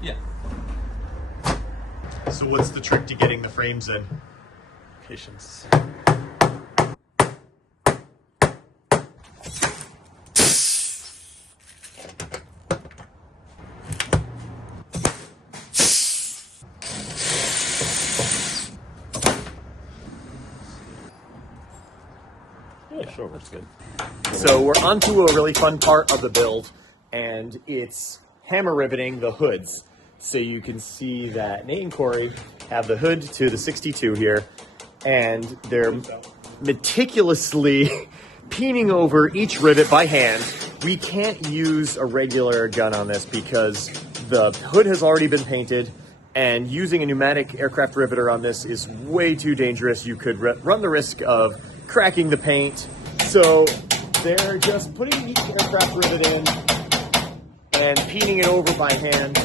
Yeah. So what's the trick to getting the frames in? Patience. Yeah, sure, that's good. So we're onto a really fun part of the build, and it's hammer riveting the hoods. So you can see that Nate and Corey have the hood to the 62 here, and they're meticulously peening over each rivet by hand. We can't use a regular gun on this because the hood has already been painted, and using a pneumatic aircraft riveter on this is way too dangerous. You could run the risk of cracking the paint. So they're just putting each aircraft rivet in and peening it over by hand.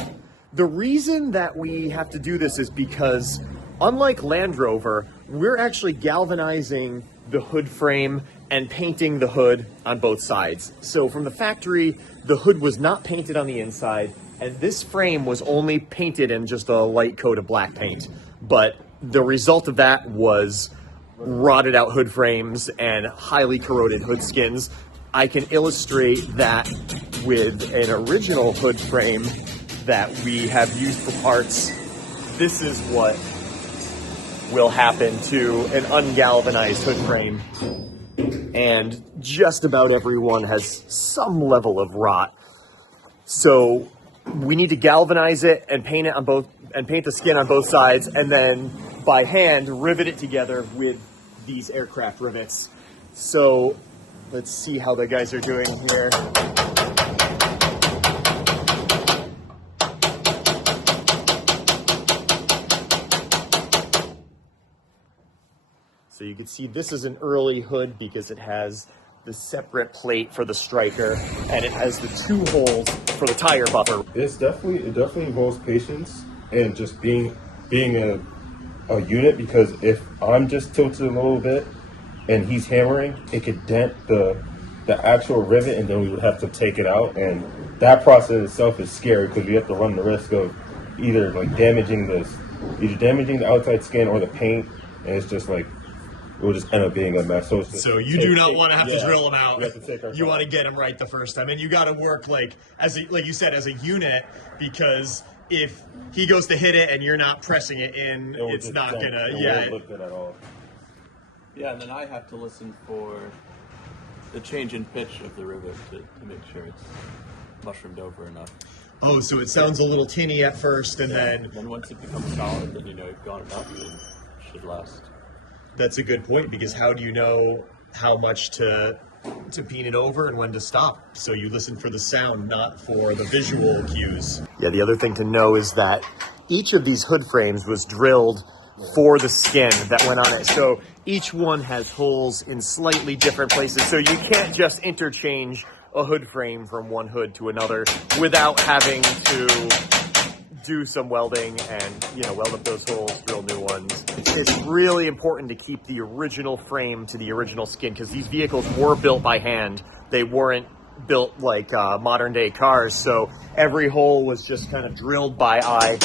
The reason that we have to do this is because, unlike Land Rover, we're actually galvanizing the hood frame and painting the hood on both sides. So from the factory, the hood was not painted on the inside, and this frame was only painted in just a light coat of black paint. But the result of that was rotted out hood frames and highly corroded hood skins. I can illustrate that with an original hood frame that we have used for parts. This is what will happen to an ungalvanized hood frame. And just about everyone has some level of rot. So we need to galvanize it and paint it on both, and paint the skin on both sides, and then by hand rivet it together with these aircraft rivets. So let's see how the guys are doing here. So you can see this is an early hood because it has the separate plate for the striker, and it has the two holes for the tire buffer. It definitely involves patience and just being a unit, because if I'm just tilted a little bit and he's hammering, it could dent the actual rivet, and then we would have to take it out, and that process itself is scary because we have to run the risk of either damaging the outside skin or the paint, and it's just like it will just end up being a mess. So you do not want to have to drill them out. We have to take our You time. want to get them right the first time, and you got to work like you said, as a unit, because if he goes to hit it and you're not pressing it in, it's not gonna. It won't look good at all. Yeah, and then I have to listen for the change in pitch of the rivet to make sure it's mushroomed over enough. Oh, so it sounds a little tinny at first, and then once it becomes solid, then you know you've gone enough and it should last. that's a good point, because how do you know how much to peen it over and when to stop? So you listen for the sound, not for the visual cues. Yeah, the other thing to know is that each of these hood frames was drilled for the skin that went on it. So each one has holes in slightly different places. So you can't just interchange a hood frame from one hood to another without having to do some welding and, weld up those holes, drill new ones. It's really important to keep the original frame to the original skin, because these vehicles were built by hand. They weren't built like modern day cars. So every hole was just kind of drilled by eye.